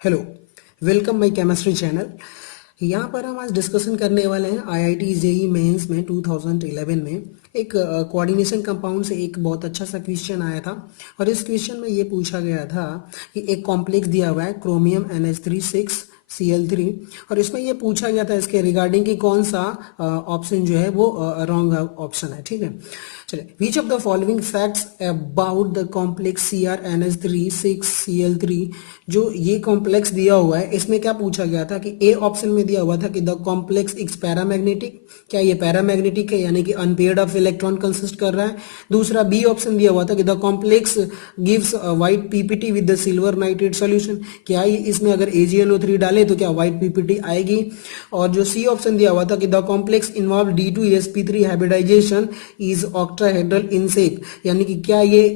Hello, welcome my chemistry channel. यहाँ पर हम आज डिस्कशन करने वाले हैं आईआईटी जेई मेंस में 2011 में एक कोऑर्डिनेशन कंपाउंड से एक बहुत अच्छा सा क्वेश्चन आया था। और इस क्वेश्चन में ये पूछा गया था कि एक कॉम्प्लेक्स दिया हुआ है क्रोमियम NH3 6Cl3 और इसमें ये पूछा गया था इसके रिगार्डिंग कि कौन सा ऑप्शन जो है वो रॉन्ग ऑप्शन है। ठीक है, चलिए, which of the following facts about the complex CR NH3 6Cl3। जो ये कॉम्प्लेक्स दिया हुआ है इसमें क्या पूछा गया था कि ए ऑप्शन में दिया हुआ था कि द कॉम्प्लेक्स इज पैरामैग्नेटिक, क्या ये पैरामैग्नेटिक है यानी कि अनपेयर्ड ऑफ इलेक्ट्रॉन कंसिस्ट कर रहा है। दूसरा बी ऑप्शन दिया हुआ था कि the complex gives white PPT with the silver nitrate solution, क्या ये इसमें अगर AgNO3 डाले तो क्या व्हाइट पीपीटी आएगी। और जो सी ऑप्शन दिया हुआ था कि the complex involve D2sp3 hybridisation is octahedral in shape, यानी कि क्या ये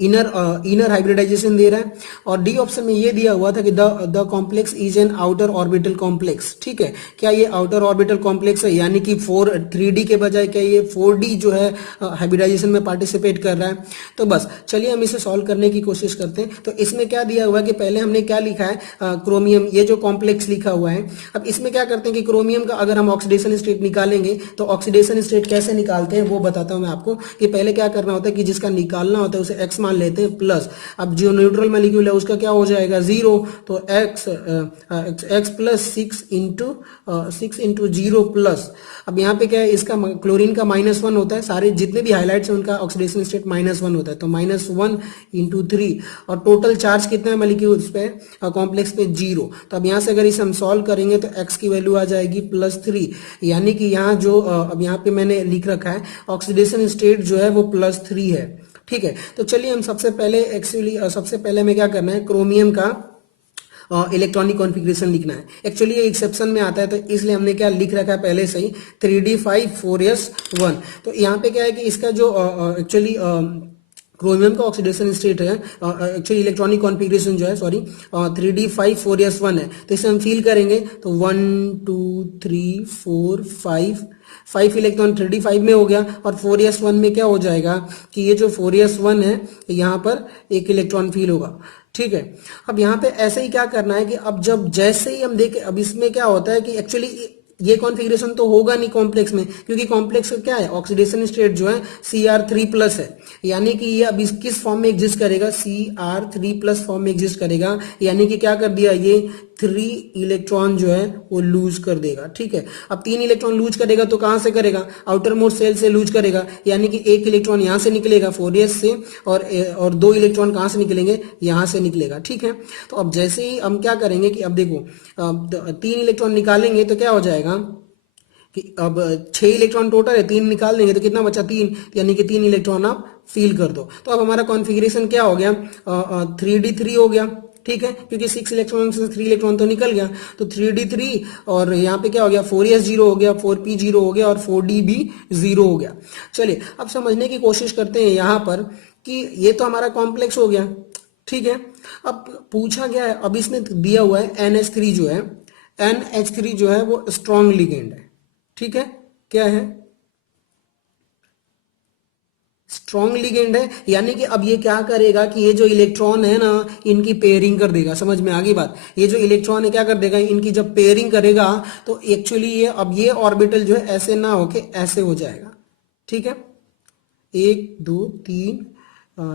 इनर हाइब्रिडाइजेशन दे रहा है। और डी ऑप्शन में ये दिया हुआ था कि the complex is an outer orbital complex. ठीक है, क्या ये आउटर ऑर्बिटल कॉम्प्लेक्स है यानी कि 3D के बजाय क्या ये 4D जो है हाइब्रिडाइजेशन में पार्टिसिपेट कर रहा है। तो बस चलिए हम इसे सॉल्व करने की कोशिश करते हैं। तो इसमें क्या दिया हुआ है कि पहले हमने क्या लिखा है, क्रोमियम, ये जो कॉम्प्लेक्स लिखा हुआ है। अब इसमें क्या करते हैं कि क्रोमियम का अगर हम ऑक्सीडेशन स्टेट निकालेंगे तो ऑक्सीडेशन स्टेट कैसे निकालते हैं वो बताता हूं मैं आपको। कि पहले क्या करना होता है कि जिसका निकालना होता है उसे एक्स मान लेते हैं प्लस, अब जो न्यूट्रल मॉलिक्यूल है उसका क्या हो जाएगा 0, तो एक्स प्लस 6 इंटू 0 प्लस, अब यहाँ पे क्या है इसका क्लोरीन का -1 होता है, सारे जितने भी हाइलाइट्स हैं उनका ऑक्सीडेशन स्टेट -1 होता है, तो -1 इंटू 3 और टोटल चार्ज कितना है मॉलिक्यूल पे कॉम्प्लेक्स पे 0। तो अब यहाँ से अगर इसे हम सॉल्व करेंगे तो एक्स की वैल्यू आ जाएगी +3, यानी कि यहाँ जो अब यहाँ पे मैंने लिख रखा है ऑक्सीडेशन स्टेट जो है वो +3 है। ठीक है, तो चलिए हम सबसे पहले में क्या करना है, क्रोमियम का इलेक्ट्रॉनिक कॉन्फ़िगरेशन लिखना है। एक्चुअली ये एक्सेप्शन में आता है तो इसलिए हमने क्या लिख रखा है पहले से ही 3D5 4s1। तो यहाँ पे क्या है कि इसका जो एक्चुअली क्रोमियम का ऑक्सीडेशन स्टेट है, एक्चुअली इलेक्ट्रॉनिक कॉन्फ़िगरेशन जो है 3D5 4s1 है। तो इसे हम फील करेंगे तो 1 2 3 4 5 इलेक्ट्रॉन 3D5 में हो गया और 4s1 में क्या हो जाएगा कि ये जो 4s1 है यहाँ पर एक इलेक्ट्रॉन फील होगा। ठीक है, अब यहाँ पे ऐसे ही क्या करना है कि अब जब जैसे ही हम देखें, अब इसमें क्या होता है कि एक्चुअली ये कॉन्फ़िगरेशन तो होगा नहीं कॉम्प्लेक्स में, क्योंकि कॉम्प्लेक्स क्या है ऑक्सीडेशन स्टेट जो है Cr3+ है, यानी कि ये अब इस किस फॉर्म में एग्जिस्ट करेगा, Cr3+ फॉर्म में एग्जिस्ट करेगा, यानी कि क्या कर दिया ये 3 इलेक्ट्रॉन जो है वो लूज कर देगा। ठीक है, अब 3 इलेक्ट्रॉन लूज करेगा तो कहां से करेगा, आउटर मोस्ट सेल से लूज करेगा, यानी कि एक इलेक्ट्रॉन यहां से निकलेगा 4s से और 2 इलेक्ट्रॉन कहां से निकलेंगे, यहां से निकलेगा। ठीक है, तो अब जैसे ही हम क्या करेंगे कि अब देखो 3 इलेक्ट्रॉन निकालेंगे तो क्या हो जाएगा कि अब 6 इलेक्ट्रॉन टोटल है, 3 निकाल देंगे तो कितना बचा 3, यानी कि 3 इलेक्ट्रॉन आप फील कर दो। तो अब हमारा कॉन्फ़िगरेशन क्या हो गया 3D3 हो गया। ठीक है, क्योंकि 6 इलेक्ट्रॉन से 3 इलेक्ट्रॉन तो निकल गया, तो 3D3 और यहाँ पे क्या हो गया 4s 0 हो गया, 4p 0 हो गया और 4d भी 0 हो गया। चलिए अब समझने की कोशिश करते हैं यहाँ पर कि ये तो हमारा कॉम्प्लेक्स हो गया। ठीक है, अब पूछा गया है, अब इसमें दिया हुआ है NH3 जो है, NH3 जो है वो स्ट्रॉन्ग लिगेंड है। ठीक है, क्या है, स्ट्रॉन्ग लिगेंड है, यानी कि अब ये क्या करेगा कि ये जो इलेक्ट्रॉन है ना इनकी पेयरिंग कर देगा। समझ में आ गई बात, ये जो इलेक्ट्रॉन है क्या कर देगा, इनकी जब पेयरिंग करेगा तो एक्चुअली ये अब ये ऑर्बिटल जो है ऐसे ना होके ऐसे हो जाएगा। ठीक है, 1 2 3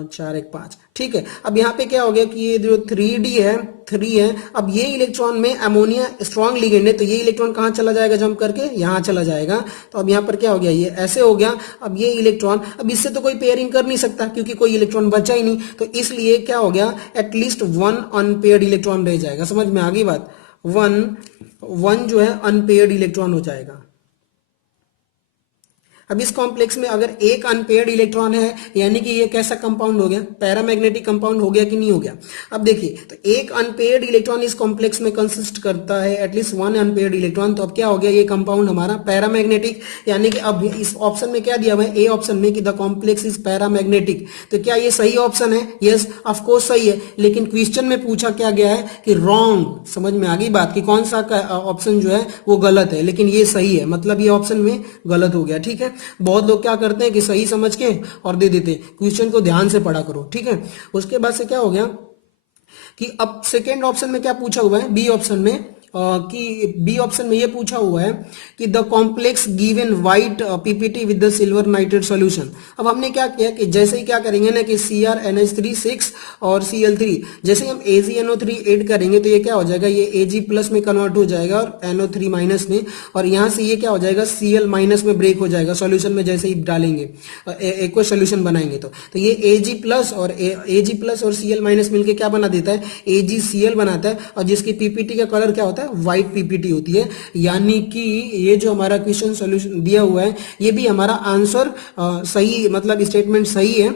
4 1 5। ठीक है, अब यहाँ पे क्या हो गया कि ये जो 3D है 3 है, अब ये इलेक्ट्रॉन में अमोनिया स्ट्रॉन्ग लिगेंड है, तो ये इलेक्ट्रॉन कहाँ चला जाएगा जंप करके, यहाँ चला जाएगा। तो अब यहाँ पर क्या हो गया, ये ऐसे हो गया। अब ये इलेक्ट्रॉन अब इससे तो कोई पेयरिंग कर नहीं सकता क्योंकि कोई इलेक्ट्रॉन बचा ही नहीं, तो इसलिए क्या हो गया एटलीस्ट 1 अनपेयर्ड इलेक्ट्रॉन रह जाएगा। समझ में आ गई बात, 1 जो है अनपेयर्ड इलेक्ट्रॉन हो जाएगा। अब इस कॉम्प्लेक्स में अगर एक अनपेयर्ड इलेक्ट्रॉन है यानी कि ये कैसा कंपाउंड हो गया, पैरामैग्नेटिक कंपाउंड हो गया कि नहीं हो गया। अब देखिए, तो एक अनपेयर्ड इलेक्ट्रॉन इस कॉम्प्लेक्स में कंसिस्ट करता है एटलीस्ट 1 अनपेयर्ड इलेक्ट्रॉन, तो अब क्या हो गया ये कंपाउंड हमारा पैरामैग्नेटिक, यानी कि अब इस ऑप्शन में क्या दिया हुआ है, ए ऑप्शन में कि द कॉम्प्लेक्स इज पैरामैग्नेटिक। तो क्या ये सही ऑप्शन है, यस ऑफकोर्स सही है, लेकिन क्वेश्चन में पूछा क्या गया है कि रॉन्ग। समझ में आ गई बात कि कौन सा ऑप्शन जो है वो गलत है, लेकिन ये सही है, मतलब ये ऑप्शन में गलत हो गया। ठीक है, बहुत लोग क्या करते हैं कि सही समझ के और दे देते हैं, क्वेश्चन को ध्यान से पढ़ा करो। ठीक है, उसके बाद से क्या हो गया कि अब सेकेंड ऑप्शन में क्या पूछा हुआ है, बी ऑप्शन में कि बी ऑप्शन में ये पूछा हुआ है कि the complex given white PPT with the silver nitrate solution. अब हमने क्या किया कि जैसे ही क्या करेंगे ना कि CrNH3 6 और Cl3, जैसे ही हम AgNO3 ऐड करेंगे तो ये क्या हो जाएगा, ये Ag प्लस में कन्वर्ट हो जाएगा और NO3 माइनस में, और यहाँ से ये क्या हो जाएगा, Cl माइनस में ब्रेक हो जाएगा सॉल्यूशन में जैसे ही डालेंगे, एक को सॉल्यूशन बनाएंगे तो ये Ag प्लस और Cl माइनस मिलके क्या बना देता है, AgCl बनाता है, और जिसकी पीपीटी का कलर क्या होता है, व्हाइट पीपीटी होती है। यानी कि ये जो हमारा क्वेश्चन सॉल्यूशन दिया हुआ है ये भी हमारा आंसर सही, मतलब स्टेटमेंट सही है,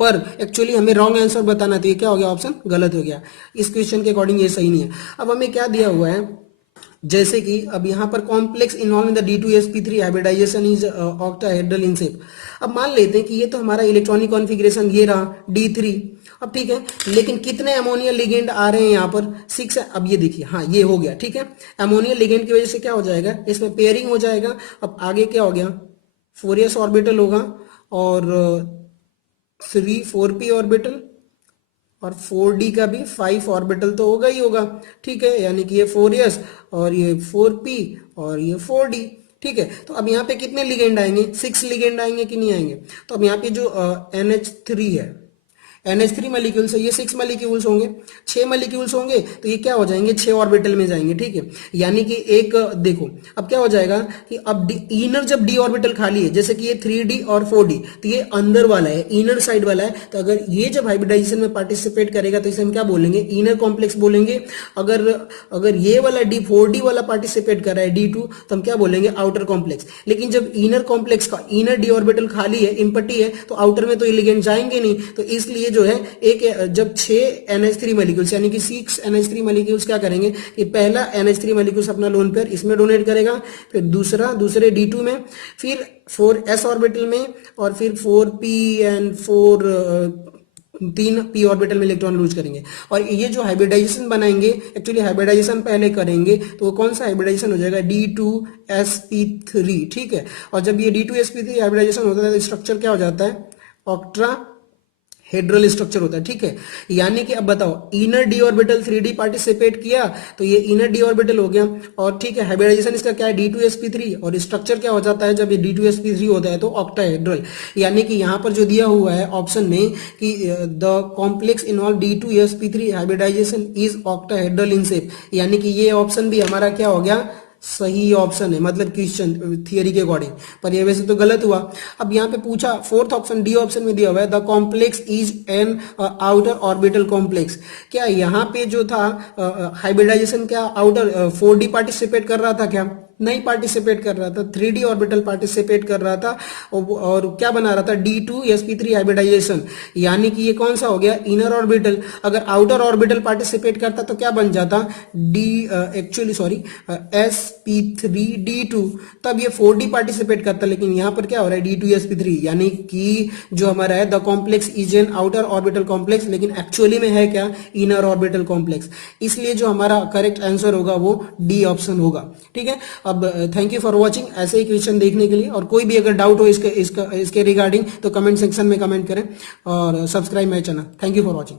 पर एक्चुअली हमें रॉन्ग आंसर बताना था, ये क्या हो गया, ऑप्शन गलत हो गया, इस क्वेश्चन के अकॉर्डिंग ये सही नहीं है। अब हमें क्या दिया हुआ है, जैसे कि अब यहाँ पर complex involve in the D2sp3 hybridisation is octahedral in shape. अब मान लेते हैं कि ये तो हमारा इलेक्ट्रॉनिक कॉन्फ़िगरेशन ये रहा D3, अब ठीक है, लेकिन कितने अमोनिया लिगेंड आ रहे हैं यहाँ पर, 6 है। अब ये देखिए, हाँ ये हो गया, ठीक है, अमोनिया लिगेंड की वजह से क्या हो जाएगा, इसमें पेयरिंग हो जाएगा। अब आगे क्या हो गया, 4s ऑर्बिटल होगा और 4p ऑर्बिटल, और 4d का भी 5 ऑर्बिटल तो होगा ही होगा, ठीक है, यानी कि ये 4s और ये 4p और ये 4d, ठीक है। तो अब यहाँ पे कितने लिगेंड आएंगे, 6 लिगेंड आएंगे कि नहीं आएंगे। तो अब यहाँ पे जो NH3 है, NH3 मॉलिक्यूल्स है, ये 6 मॉलिक्यूल्स होंगे, 6 मॉलिक्यूल्स होंगे, तो ये क्या हो जाएंगे, 6 ऑर्बिटल में जाएंगे, ठीक है। यानी कि एक देखो अब क्या हो जाएगा कि अब इनर जब d ऑर्बिटल खाली है, जैसे कि ये 3d और 4d, तो ये अंदर वाला है, इनर साइड वाला है, तो अगर ये जब हाइब्रिडाइजेशन में पार्टिसिपेट करेगा तो इसे हम क्या बोलेंगे, इनर कॉम्प्लेक्स बोलेंगे। अगर ये वाला D4d वाला पार्टिसिपेट कर रहा है D2, तो हम क्या बोलेंगे, आउटर कॉम्प्लेक्स। लेकिन जब इनर कॉम्प्लेक्स का इनर d ऑर्बिटल खाली है, इम्पटी है, तो आउटर में तो ये लिगेंड जाएंगे नहीं, तो इसलिए जो है एक जब 6 NH3 मॉलिक्यूल्स यानी कि 6 NH3 मॉलिक्यूल्स क्या करेंगे कि पहला NH3 मॉलिक्यूल्स अपना लोन पेयर इसमें डोनेट करेगा, फिर दूसरे D2 में, फिर 4s ऑर्बिटल में, और फिर 4p एंड 3p ऑर्बिटल में इलेक्ट्रॉन लूज करेंगे। और ये जो हाइब्रिडाइजेशन बनाएंगे, एक्चुअली हाइब्रिडाइजेशन पहले करेंगे, तो वो कौन सा हाइब्रिडाइजेशन हो जाएगा, D2sp3, ठीक है। और जब ये D2sp3 हाइब्रिडाइजेशन होता है तो स्ट्रक्चर क्या हो जाता है, ऑक्ट्रा हेड्रल स्ट्रक्चर होता है, ठीक है। यानी कि अब बताओ, inner d orbital 3d participate किया तो ये इनर d ऑर्बिटल हो गया, और ठीक है, हाइब्रिडाइजेशन इसका क्या है, D2sp3, और स्ट्रक्चर क्या हो जाता है जब ये D2sp3 होता है तो ऑक्टाहेड्रल। यानी कि यहाँ पर जो दिया हुआ है ऑप्शन में कि the complex involve D2sp3 hybridisation is octahedral in shape, यानी कि ये ऑप्शन भी हमारा क्या हो गया, सही ऑप्शन है, मतलब क्वेश्चन थियरी के अकॉर्डिंग, पर ये वैसे तो गलत हुआ। अब यहाँ पे पूछा फोर्थ ऑप्शन, डी ऑप्शन में दिया हुआ है the complex is an outer orbital complex. क्या यहाँ पे जो था हाइब्रिडाइजेशन, क्या आउटर 4d पार्टिसिपेट कर रहा था, क्या नहीं पार्टिसिपेट कर रहा था, 3d ऑर्बिटल पार्टिसिपेट कर रहा था, और क्या बना रहा था, D2sp3 हाइब्रिडाइजेशन। यानी कि ये कौन सा हो गया, इनर ऑर्बिटल। अगर आउटर ऑर्बिटल पार्टिसिपेट करता तो क्या बन जाता, sp3d2, तब ये 4d पार्टिसिपेट करता, लेकिन यहाँ पर क्या हो रहा है, D2sp3, यानी कि जो हमारा है the complex is an outer orbital complex, लेकिन एक्चुअली में है क्या, इनर ऑर्बिटल कॉम्प्लेक्स। इसलिए जो हमारा करेक्ट आंसर होगा वो डी ऑप्शन होगा, ठीक है। अब थैंक यू फॉर वॉचिंग, ऐसे ही क्वेश्चन देखने के लिए, और कोई भी अगर डाउट हो इसके रिगार्डिंग तो कमेंट सेक्शन में कमेंट करें और subscribe my channel. Thank you for watching.